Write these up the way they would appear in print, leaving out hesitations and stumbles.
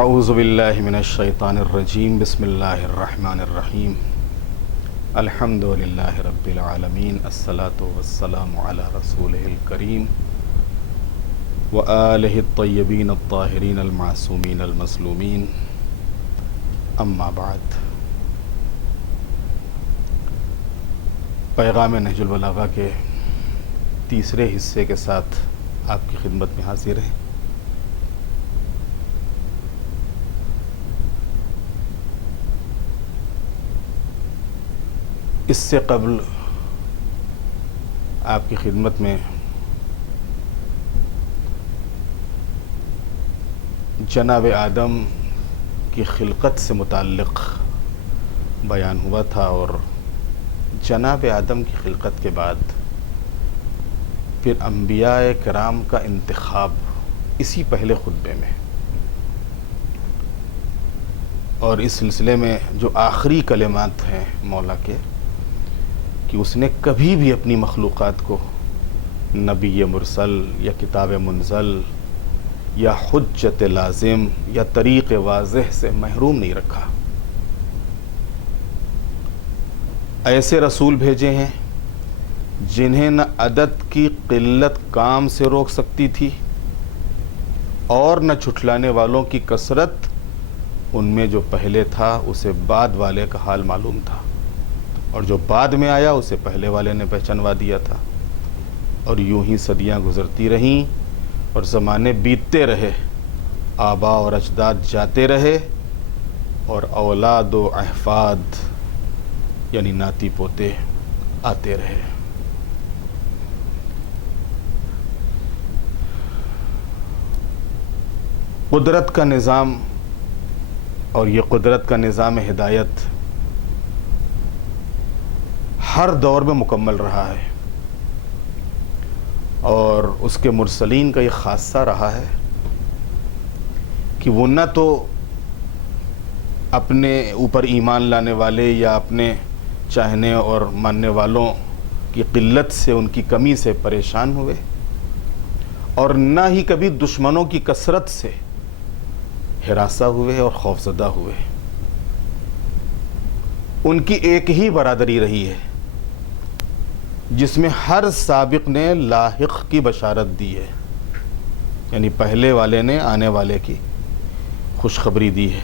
اعوذ باللہ من الشیطان الرجیم بسم اللہ الرحمن الرحیم الحمد للہ رب العالمین الصلاة والسلام علی رسولہ الکریم وآلہ الطیبین الطاہرین المعصومین المظلومین اما بعد۔ پیغام نہج البلاغہ کے تیسرے حصے کے ساتھ آپ کی خدمت میں حاضر ہیں۔ اس سے قبل آپ کی خدمت میں جناب آدم کی خلقت سے متعلق بیان ہوا تھا، اور جناب آدم کی خلقت کے بعد پھر انبیاء کرام کا انتخاب اسی پہلے خطبے میں، اور اس سلسلے میں جو آخری کلمات ہیں مولا کے کہ اس نے کبھی بھی اپنی مخلوقات کو نبی مرسل یا کتاب منزل یا حجت لازم یا طریق واضح سے محروم نہیں رکھا۔ ایسے رسول بھیجے ہیں جنہیں نہ عدد کی قلت کام سے روک سکتی تھی اور نہ جھٹلانے والوں کی کثرت ان میں جو پہلے تھا اسے بعد والے کا حال معلوم تھا، اور جو بعد میں آیا اسے پہلے والے نے پہچانوا دیا تھا۔ اور یوں ہی صدیاں گزرتی رہیں اور زمانے بیتتے رہے، آبا اور اجداد جاتے رہے، اور اولاد و احفاد یعنی ناتی پوتے آتے رہے۔ قدرت کا نظام، اور یہ قدرت کا نظام ہدایت ہر دور میں مکمل رہا ہے، اور اس کے مرسلین کا یہ خاصہ رہا ہے کہ وہ نہ تو اپنے اوپر ایمان لانے والے یا اپنے چاہنے اور ماننے والوں کی قلت سے، ان کی کمی سے پریشان ہوئے، اور نہ ہی کبھی دشمنوں کی کثرت سے ہراساں ہوئے اور خوفزدہ ہوئے۔ ان کی ایک ہی برادری رہی ہے جس میں ہر سابق نے لاحق کی بشارت دی ہے، یعنی پہلے والے نے آنے والے کی خوشخبری دی ہے،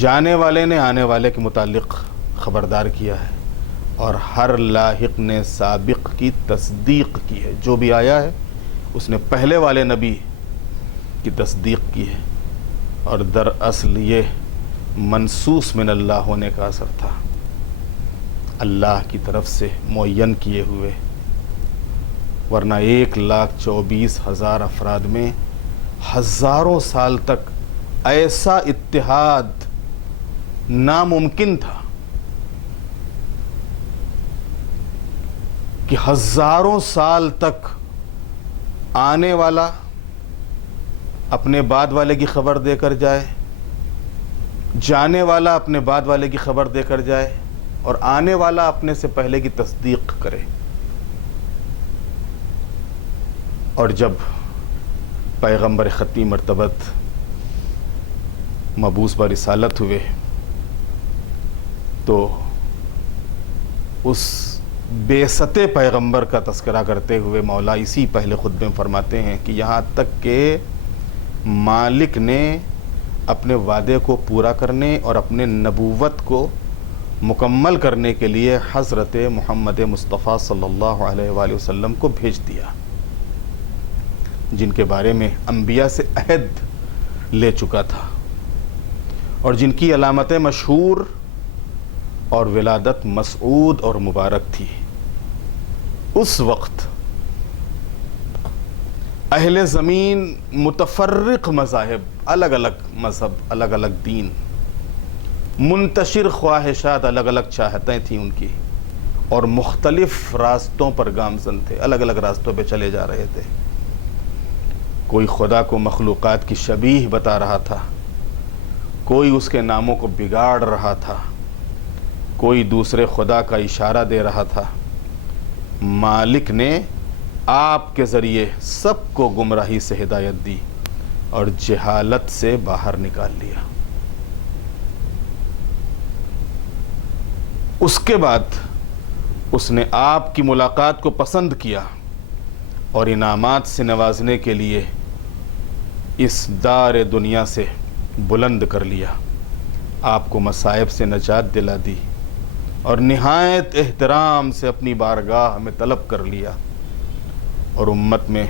جانے والے نے آنے والے کے متعلق خبردار کیا ہے، اور ہر لاحق نے سابق کی تصدیق کی ہے۔ جو بھی آیا ہے اس نے پہلے والے نبی کی تصدیق کی ہے، اور دراصل یہ منصوص من اللہ ہونے کا اثر تھا، اللہ کی طرف سے معین کیے ہوئے، ورنہ 1,24,000 افراد میں ہزاروں سال تک ایسا اتحاد ناممکن تھا کہ ہزاروں سال تک آنے والا اپنے بعد والے کی خبر دے کر جائے، جانے والا اپنے بعد والے کی خبر دے کر جائے، اور آنے والا اپنے سے پہلے کی تصدیق کرے۔ اور جب پیغمبر ختمی مرتبت مبعوث برسالت ہوئے تو اس بعثت پیغمبر کا تذکرہ کرتے ہوئے مولا اسی پہلے خطبے میں فرماتے ہیں کہ یہاں تک کہ مالک نے اپنے وعدے کو پورا کرنے اور اپنے نبوت کو مکمل کرنے کے لیے حضرت محمد مصطفیٰ صلی اللہ علیہ وآلہ وسلم کو بھیج دیا، جن کے بارے میں انبیاء سے عہد لے چکا تھا، اور جن کی علامتیں مشہور اور ولادت مسعود اور مبارک تھی۔ اس وقت اہل زمین متفرق مذاہب، الگ الگ مذہب، الگ الگ دین، منتشر خواہشات، الگ الگ چاہتیں تھیں ان کی، اور مختلف راستوں پر گامزن تھے، الگ الگ راستوں پہ چلے جا رہے تھے۔ کوئی خدا کو مخلوقات کی شبیہ بتا رہا تھا، کوئی اس کے ناموں کو بگاڑ رہا تھا، کوئی دوسرے خدا کا اشارہ دے رہا تھا۔ مالک نے آپ کے ذریعے سب کو گمراہی سے ہدایت دی، اور جہالت سے باہر نکال لیا۔ اس کے بعد اس نے آپ کی ملاقات کو پسند کیا اور انعامات سے نوازنے کے لیے اس دار دنیا سے بلند کر لیا، آپ کو مصائب سے نجات دلا دی اور نہایت احترام سے اپنی بارگاہ میں طلب کر لیا، اور امت میں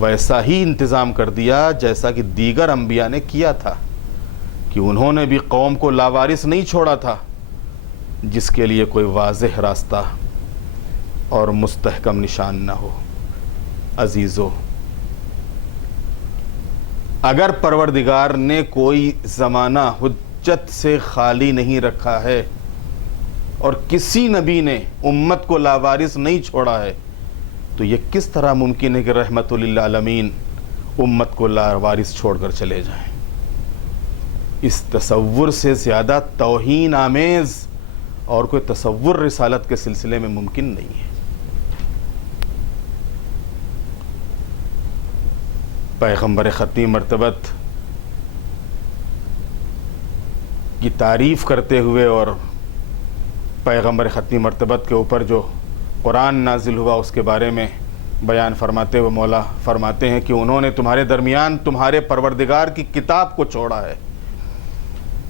ویسا ہی انتظام کر دیا جیسا کہ دیگر انبیاء نے کیا تھا، کہ انہوں نے بھی قوم کو لاوارث نہیں چھوڑا تھا جس کے لیے کوئی واضح راستہ اور مستحکم نشان نہ ہو۔ عزیزو، اگر پروردگار نے کوئی زمانہ حجت سے خالی نہیں رکھا ہے اور کسی نبی نے امت کو لاوارث نہیں چھوڑا ہے، تو یہ کس طرح ممکن ہے کہ رحمت للعالمین امت کو لاوارث چھوڑ کر چلے جائیں؟ اس تصور سے زیادہ توہین آمیز اور کوئی تصور رسالت کے سلسلے میں ممکن نہیں ہے۔ پیغمبر ختمی مرتبت کی تعریف کرتے ہوئے اور پیغمبر ختمی مرتبت کے اوپر جو قرآن نازل ہوا اس کے بارے میں بیان فرماتے ہوئے مولا فرماتے ہیں کہ انہوں نے تمہارے درمیان تمہارے پروردگار کی کتاب کو چھوڑا ہے،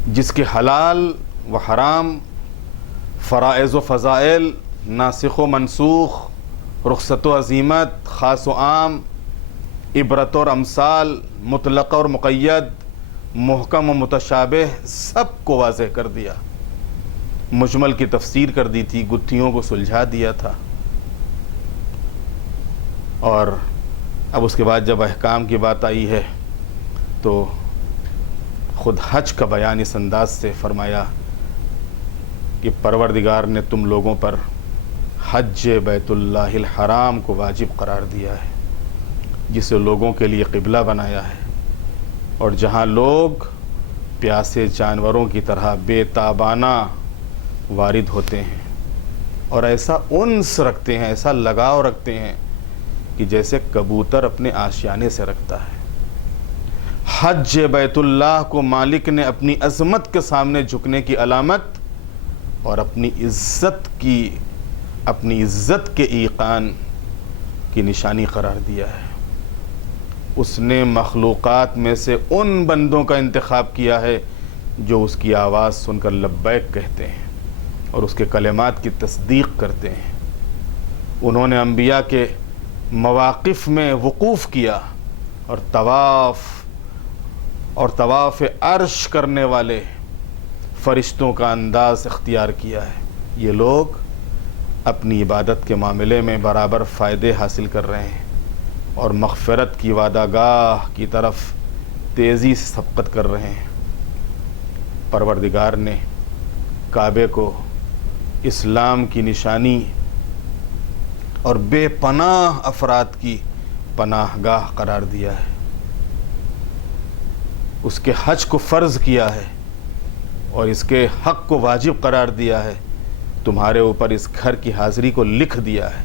جس کے حلال و حرام، فرائض و فضائل، ناسخ و منسوخ، رخصت و عزیمت، خاص و عام، عبرت اور امثال، مطلق اور مقید، محکم و متشابہ، سب کو واضح کر دیا، مجمل کی تفسیر کر دی تھی، گتھیوں کو سلجھا دیا تھا۔ اور اب اس کے بعد جب احکام کی بات آئی ہے تو خود حج کا بیان اس انداز سے فرمایا کہ پروردگار نے تم لوگوں پر حج بیت اللہ الحرام کو واجب قرار دیا ہے، جسے لوگوں کے لیے قبلہ بنایا ہے، اور جہاں لوگ پیاسے جانوروں کی طرح بے تابانہ وارد ہوتے ہیں اور ایسا انس رکھتے ہیں، ایسا لگاؤ رکھتے ہیں کہ جیسے کبوتر اپنے آشیانے سے رکھتا ہے۔ حج بیت اللہ کو مالک نے اپنی عظمت کے سامنے جھکنے کی علامت اور اپنی عزت کے ایقان کی نشانی قرار دیا ہے۔ اس نے مخلوقات میں سے ان بندوں کا انتخاب کیا ہے جو اس کی آواز سن کر لبیک کہتے ہیں اور اس کے کلمات کی تصدیق کرتے ہیں۔ انہوں نے انبیاء کے مواقف میں وقوف کیا اور طواف عرش کرنے والے فرشتوں کا انداز اختیار کیا ہے۔ یہ لوگ اپنی عبادت کے معاملے میں برابر فائدے حاصل کر رہے ہیں اور مغفرت کی وعدہ گاہ کی طرف تیزی سے سبقت کر رہے ہیں۔ پروردگار نے کعبے کو اسلام کی نشانی اور بے پناہ افراد کی پناہ گاہ قرار دیا ہے۔ اس کے حج کو فرض کیا ہے اور اس کے حق کو واجب قرار دیا ہے۔ تمہارے اوپر اس گھر کی حاضری کو لکھ دیا ہے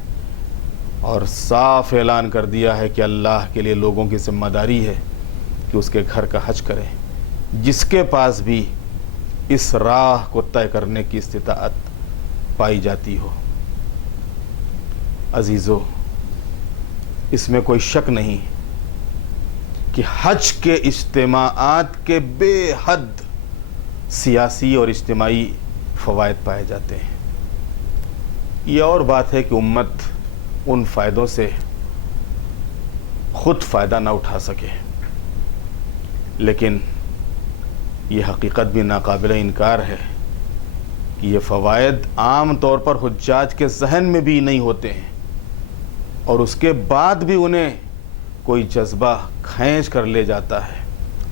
اور صاف اعلان کر دیا ہے کہ اللہ کے لیے لوگوں کی ذمہ داری ہے کہ اس کے گھر کا حج کریں، جس کے پاس بھی اس راہ کو طے کرنے کی استطاعت پائی جاتی ہو۔ عزیزو، اس میں کوئی شک نہیں کہ حج کے اجتماعات کے بے حد سیاسی اور اجتماعی فوائد پائے جاتے ہیں۔ یہ اور بات ہے کہ امت ان فائدوں سے خود فائدہ نہ اٹھا سکے، لیکن یہ حقیقت بھی ناقابل انکار ہے کہ یہ فوائد عام طور پر حجاج کے ذہن میں بھی نہیں ہوتے ہیں، اور اس کے بعد بھی انہیں کوئی جذبہ کھینچ کر لے جاتا ہے۔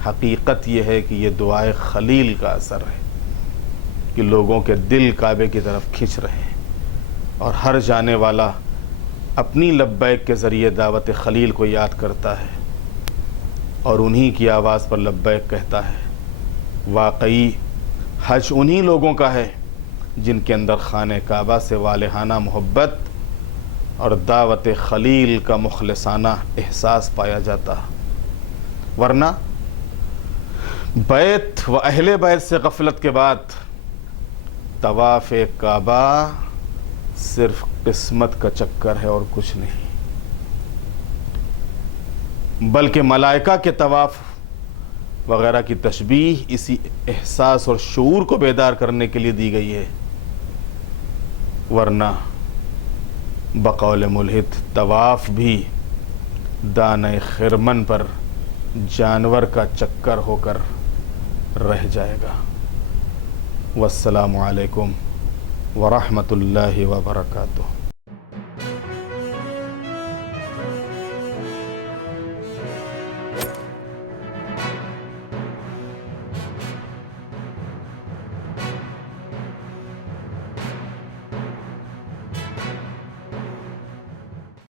حقیقت یہ ہے کہ یہ دعائے خلیل کا اثر ہے کہ لوگوں کے دل کعبے کی طرف کھنچ رہے ہیں، اور ہر جانے والا اپنی لبیک کے ذریعے دعوت خلیل کو یاد کرتا ہے اور انہی کی آواز پر لبیک کہتا ہے۔ واقعی حج انہی لوگوں کا ہے جن کے اندر خانہ کعبہ سے والہانہ محبت اور دعوت خلیل کا مخلصانہ احساس پایا جاتا۔ ورنہ بیت و اہل بیت سے غفلت کے بعد طواف کعبہ صرف قسمت کا چکر ہے اور کچھ نہیں، بلکہ ملائکہ کے طواف وغیرہ کی تشبیہ اسی احساس اور شعور کو بیدار کرنے کے لیے دی گئی ہے، ورنہ بقول ملحد طواف بھی دانہ خرمن پر جانور کا چکر ہو کر رہ جائے گا۔ والسلام علیکم ورحمۃ اللہ وبرکاتہ۔